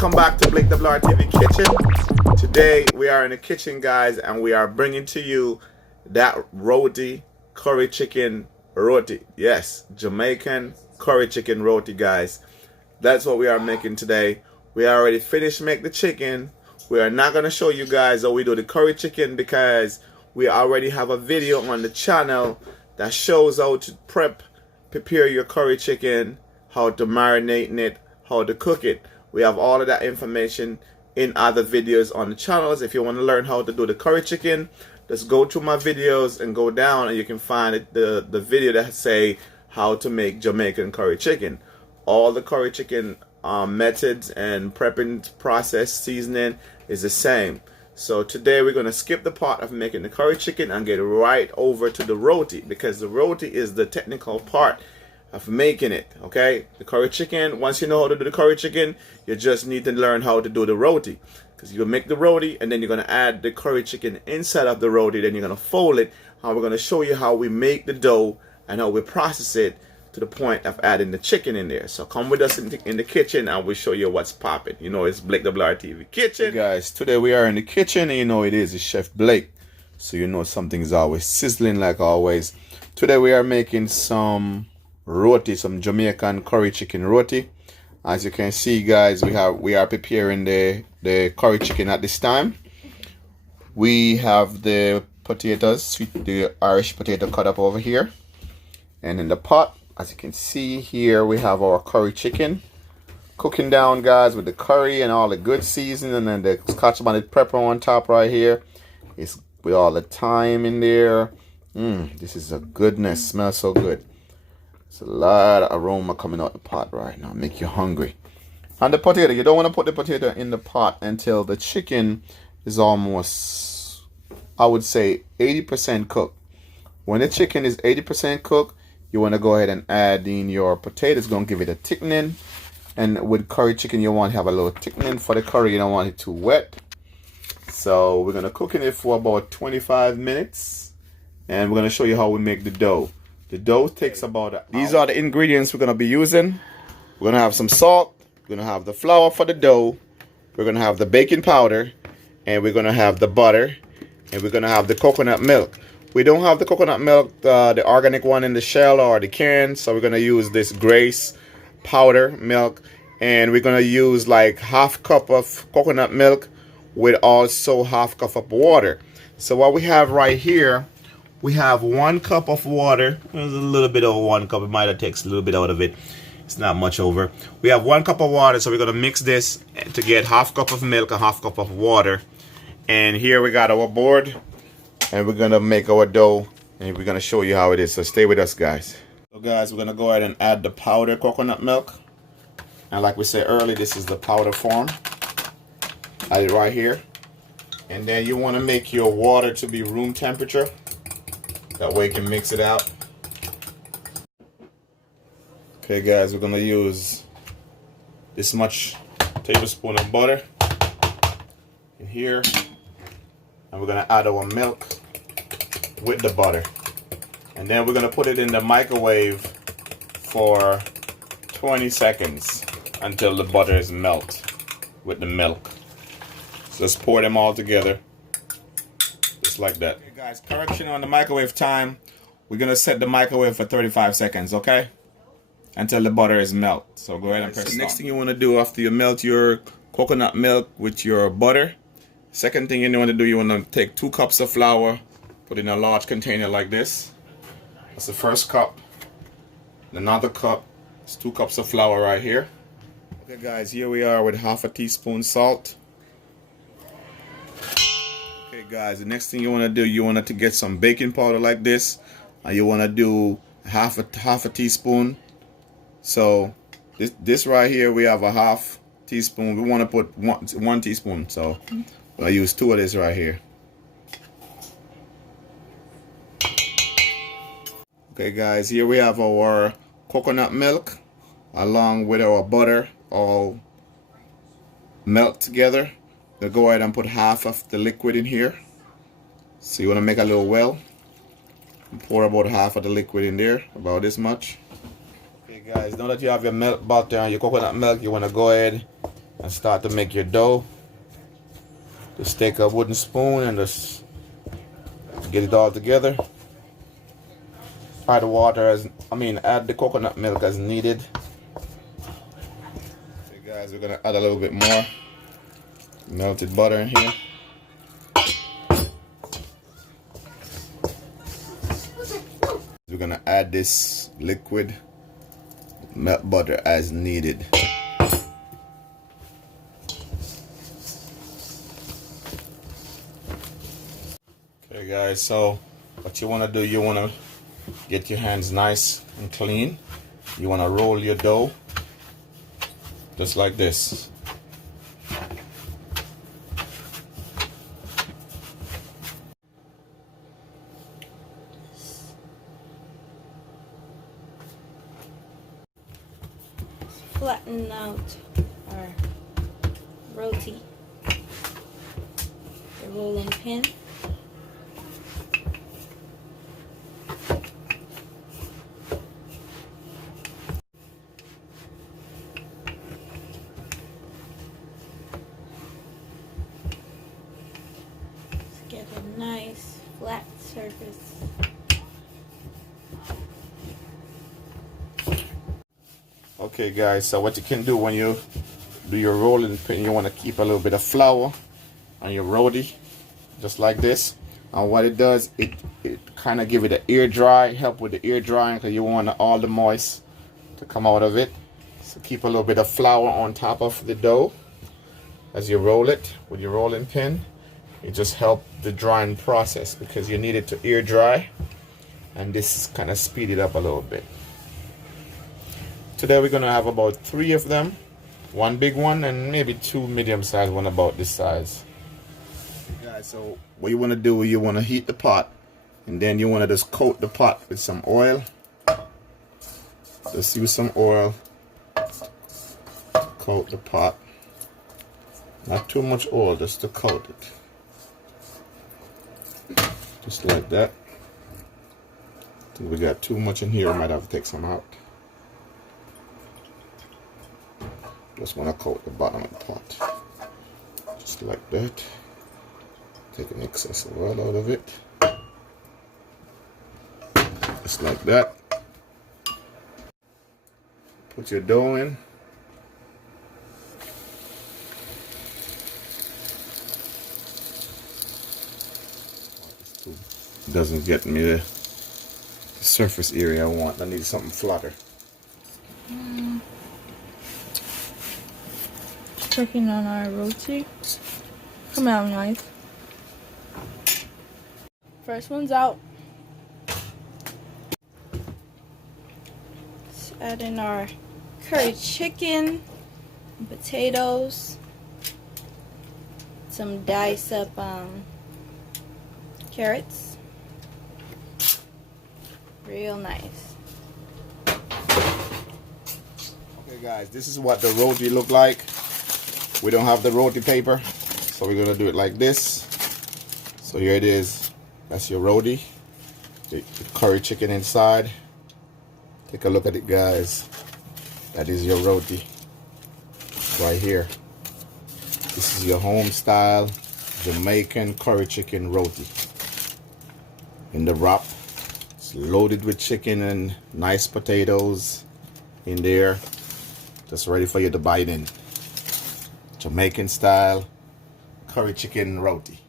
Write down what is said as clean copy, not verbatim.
Welcome back to Blake TV Kitchen. Today we are in the kitchen, guys, and we are bringing to you that roti, curry chicken roti. Yes, Jamaican curry chicken roti, guys. That's what we are making today. We already finished making the chicken. We are not going to show you guys how we do the curry chicken because we already have a video on the channel that shows how to prepare your curry chicken, how to marinate it, how to cook it. We have all of that information in other videos on the channels. If you want to learn how to do the curry chicken, just go to my videos and go down and you can find the video that say how to make Jamaican curry chicken. All the curry chicken methods and prepping process, seasoning is the same. So today we're going to skip the part of making the curry chicken and get right over to the roti, because the roti is the technical part of making it. Okay, the curry chicken, once you know how to do the curry chicken, you just need to learn how to do the roti, because you make the roti and then you're going to add the curry chicken inside of the roti, then you're going to fold it, and we're going to show you how we make the dough and how we process it to the point of adding the chicken in there. So come with us in the kitchen and we'll show you what's popping. You know, it's Blake TV Kitchen. Hey guys, today we are in the kitchen, and you know it's Chef Blake, so you know something is always sizzling like always. Today we are making some roti, some Jamaican curry chicken roti. As you can see, guys, we are preparing the curry chicken at this time. We have the potatoes, the Irish potato cut up over here, and in the pot, as you can see here, we have our curry chicken cooking down, guys, with the curry and all the good seasoning, and then the scotch bonnet pepper on top right here. It's with all the thyme in there. This is a goodness, smells so good. It's a lot of aroma coming out the pot right now, make you hungry. And the potato, you don't want to put the potato in the pot until the chicken is almost, I would say, 80% cooked. When the chicken is 80% cooked, you want to go ahead and add in your potatoes. It's going to give it a thickening. And with curry chicken, you want to have a little thickening for the curry. You don't want it too wet. So we're going to cook in it for about 25 minutes. And we're going to show you how we make the dough. The dough takes about these are the ingredients we're going to be using. We're going to have some salt. We're going to have the flour for the dough. We're going to have the baking powder. And we're going to have the butter. And we're going to have the coconut milk. We don't have the coconut milk, the organic one in the shell or the can. So we're going to use this Grace powder milk. And we're going to use like half cup of coconut milk with also half cup of water. So what we have right here, we have 1 cup of water. There's a little bit over 1 cup. It might have takes a little bit out of it. It's not much over. We have 1 cup of water. So we're going to mix this to get half cup of milk and half cup of water. And here we got our board. And we're going to make our dough. And we're going to show you how it is. So stay with us, guys. So guys, we're going to go ahead and add the powdered coconut milk. And like we said earlier, this is the powder form. Add it right here. And then you want to make your water to be room temperature. That way you can mix it out. Okay guys, we're going to use this much tablespoon of butter in here. And we're going to add our milk with the butter. And then we're going to put it in the microwave for 20 seconds until the butter is melt with the milk. So let's pour them all together. Just like that. Okay guys, correction on the microwave time. We're going to set the microwave for 35 seconds, okay? Until the butter is melt. So go ahead and press stop. Next thing you want to do after you melt your coconut milk with your butter, second thing you want to do, you want to take 2 cups of flour, put in a large container like this. That's the first cup. Another cup. It's 2 cups of flour right here. Okay guys, here we are with half a teaspoon salt. Okay guys, the next thing you want to do, you want to get some baking powder like this. And you want to do half a teaspoon. So this right here, we have a half teaspoon. We want to put one teaspoon. So I use 2 of this right here. Okay guys, here we have our coconut milk along with our butter all melt together. We'll go ahead and put half of the liquid in here. So you want to make a little well. Pour about half of the liquid in there, about this much. Okay guys, now that you have your milk butter and your coconut milk, you want to go ahead and start to make your dough. Just take a wooden spoon and just get it all together. Add the water add the coconut milk as needed. Okay guys, we're gonna add a little bit more melted butter in here. We're gonna add this liquid melt butter as needed. Okay guys, so what you want to do, you want to get your hands nice and clean. You want to roll your dough just like this. Flatten out our roti, the rolling pin. Get a nice flat surface. Okay guys, so what you can do when you do your rolling pin, you want to keep a little bit of flour on your roti, just like this. And what it does, it kind of give it an air dry, help with the air drying, because you want all the moist to come out of it. So keep a little bit of flour on top of the dough as you roll it with your rolling pin. It just helps the drying process because you need it to air dry, and this kind of speed it up a little bit. Today we're gonna have about 3 of them, one big one and maybe 2 medium-sized one about this size. Guys, so what you want to do, you want to heat the pot, and then you want to just coat the pot with some oil. Just use some oil, coat the pot. Not too much oil, just to coat it. Just like that. I think we got too much in here, we might have to take some out. Just want to coat the bottom of the pot. Just like that. Take an excess of oil out of it. Just like that. Put your dough in. Doesn't get me the surface area I want. I need something flatter. Checking on our roti. Come out nice. First one's out. Let's add in our curry chicken, potatoes, some diced up carrots. Real nice. Okay guys, this is what the roti look like. We don't have the roti paper, so we're gonna do it like this. So here it is. That's your roti. The curry chicken inside. Take a look at it guys. That is your roti. Right here. This is your home style Jamaican curry chicken roti. In the wrap. It's loaded with chicken and nice potatoes in there. Just ready for you to bite in. Jamaican style curry chicken roti.